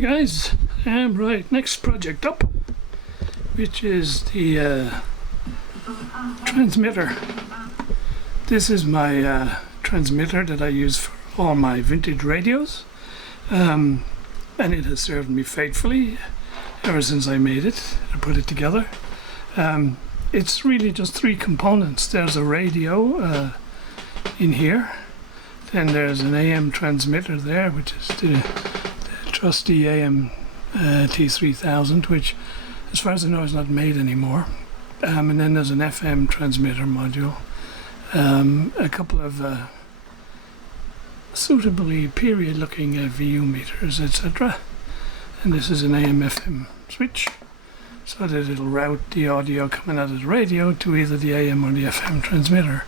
Hey guys, right, next project up, which is the transmitter. This is my transmitter that I use for all my vintage radios, and it has served me faithfully ever since I made it and put it together. It's really just three components. There's a radio in here, then there's an AM transmitter there, which is the trusty AM T3000, which as far as I know is not made anymore, and then there's an FM transmitter module, a couple of suitably period looking VU meters, etc., and this is an AM FM switch so that it'll route the audio coming out of the radio to either the AM or the FM transmitter.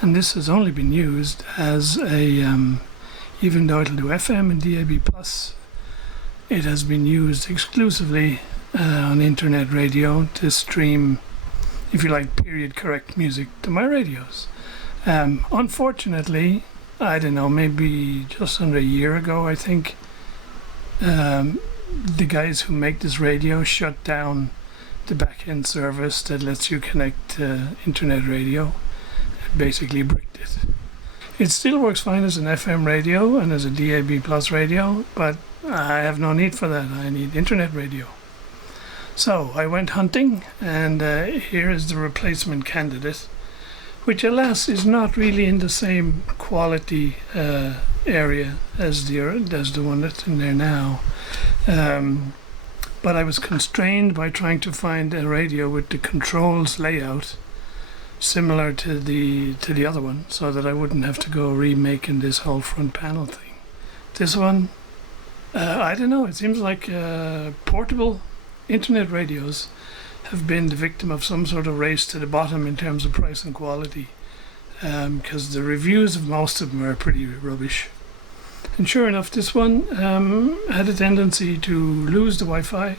And this has only been used as a even though it'll do FM and DAB+, it has been used exclusively on internet radio to stream, if you like, period correct music to my radios. Unfortunately, I don't know, maybe just under a year ago, I think, the guys who make this radio shut down the back-end service that lets you connect internet radio. Basically bricked it. It still works fine as an FM radio and as a DAB+ radio, but I have no need for that. I need internet radio. So I went hunting, and here is the replacement candidate, which alas is not really in the same quality area as the one that's in there now. But I was constrained by trying to find a radio with the controls layout similar to the other one, so that I wouldn't have to go remaking this whole front panel thing. This one, I don't know, it seems like portable internet radios have been the victim of some sort of race to the bottom in terms of price and quality, because the reviews of most of them are pretty rubbish. And sure enough, this one had a tendency to lose the Wi-Fi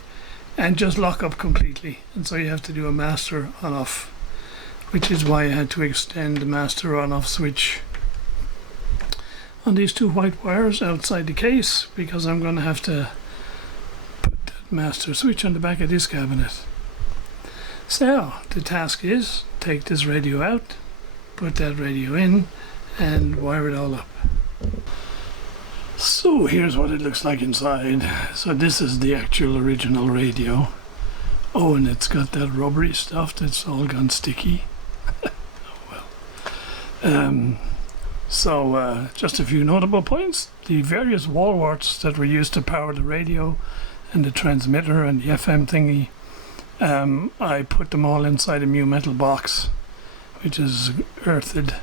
and just lock up completely, and so you have to do a master on-off, which is why I had to extend the master on-off switch on these two white wires outside the case, because I'm going to have to put that master switch on the back of this cabinet. So the task is take this radio out, put that radio in, and wire it all up. So here's what it looks like inside. So this is the actual original radio. Oh, and it's got that rubbery stuff that's all gone sticky. So just a few notable points. The various wall warts that were used to power the radio and the transmitter and the FM thingy, I put them all inside a mu metal box, which is earthed,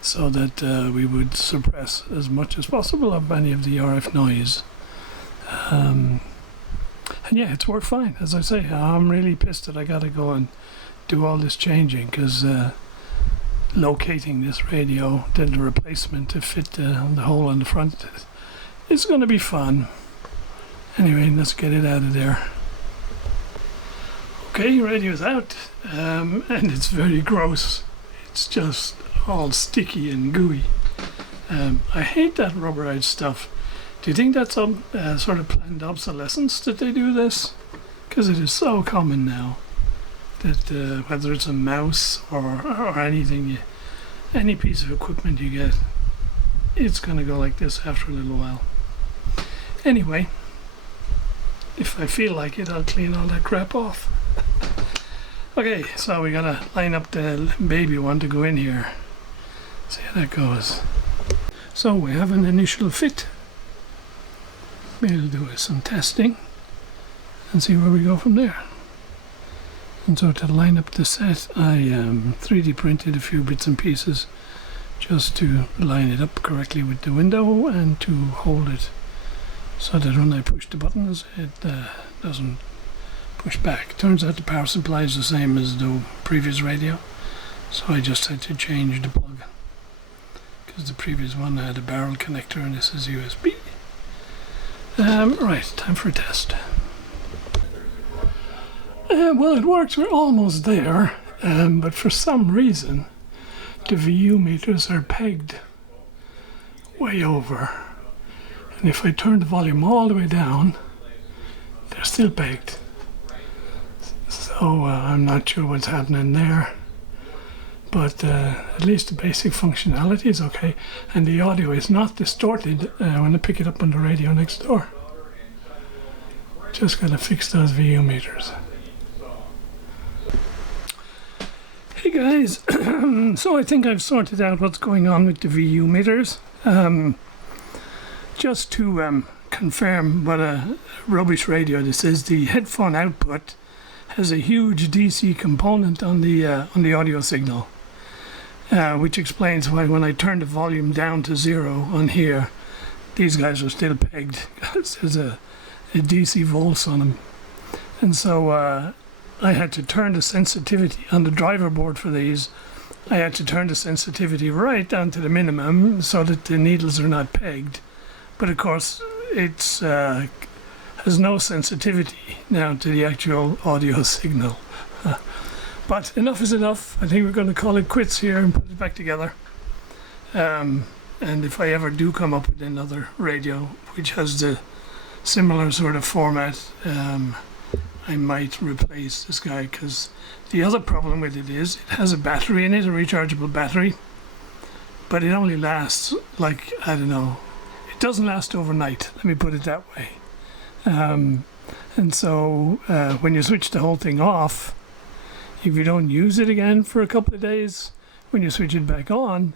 so that we would suppress as much as possible of any of the RF noise. And yeah, it's worked fine. As I say, I'm really pissed that I gotta go and do all this changing, because locating this radio, then the replacement to fit the hole on the front, is going to be fun. Anyway, let's get it out of there. Okay, radio's out, and it's very gross. It's just all sticky and gooey. I hate that rubberized stuff. Do you think that's some sort of planned obsolescence that they do this? Because it is so common now that whether it's a mouse or anything, any piece of equipment you get, it's going to go like this after a little while. Anyway, if I feel like it, I'll clean all that crap off. Okay, so we gotta line up the baby one to go in here. See how that goes. So we have an initial fit. We'll do some testing and see where we go from there. And so to line up the set, I 3D printed a few bits and pieces just to line it up correctly with the window and to hold it so that when I push the buttons it doesn't push back. Turns out the power supply is the same as the previous radio, so I just had to change the plug, because the previous one had a barrel connector and this is USB. Right, time for a test. Well, it works, we're almost there, but for some reason the VU meters are pegged way over. And if I turn the volume all the way down, they're still pegged. So I'm not sure what's happening there. But at least the basic functionality is okay. And the audio is not distorted when I pick it up on the radio next door. Just gotta fix those VU meters. Hey guys, so I think I've sorted out what's going on with the VU meters. Just to confirm what a rubbish radio this is, the headphone output has a huge DC component on the audio signal, which explains why when I turn the volume down to 0 on here, these guys are still pegged because there's a DC volts on them. And so I had to turn the sensitivity on the driver board for these. I had to turn the sensitivity right down to the minimum so that the needles are not pegged. But of course, it's has no sensitivity now to the actual audio signal. But enough is enough. I think we're going to call it quits here and put it back together. And if I ever do come up with another radio which has the similar sort of format, I might replace this guy, because the other problem with it is it has a battery in it, a rechargeable battery, but it only lasts like, I don't know, it doesn't last overnight, let me put it that way. And so when you switch the whole thing off, if you don't use it again for a couple of days, when you switch it back on,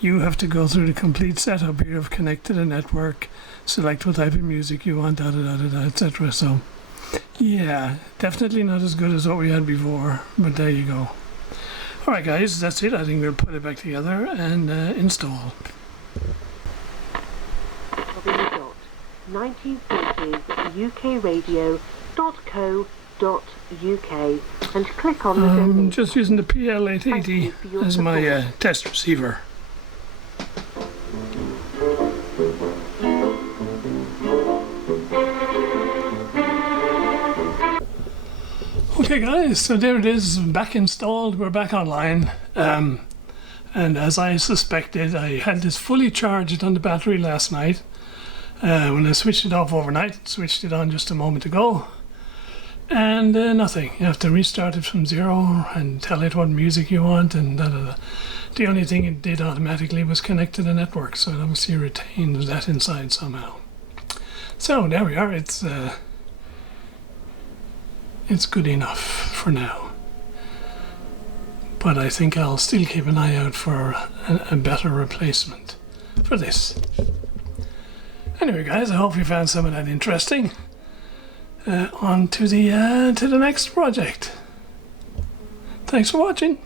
you have to go through the complete setup here of connect to the network, select what type of music you want, etc. So yeah, definitely not as good as what we had before, but there you go. Alright guys, that's it. I think we'll put it back together and install. 1940s and click on the I'm just using the PL880 as my test receiver. Okay guys, so there it is, back installed, we're back online, and as I suspected, I had this fully charged on the battery last night. When I switched it off overnight, switched it on just a moment ago, and nothing. You have to restart it from 0 and tell it what music you want and The only thing it did automatically was connect to the network, so it obviously retained that inside somehow. So there we are, it's good enough for now. But I think I'll still keep an eye out for a better replacement for this. Anyway guys, I hope you found some of that interesting. On to the next project. Thanks for watching.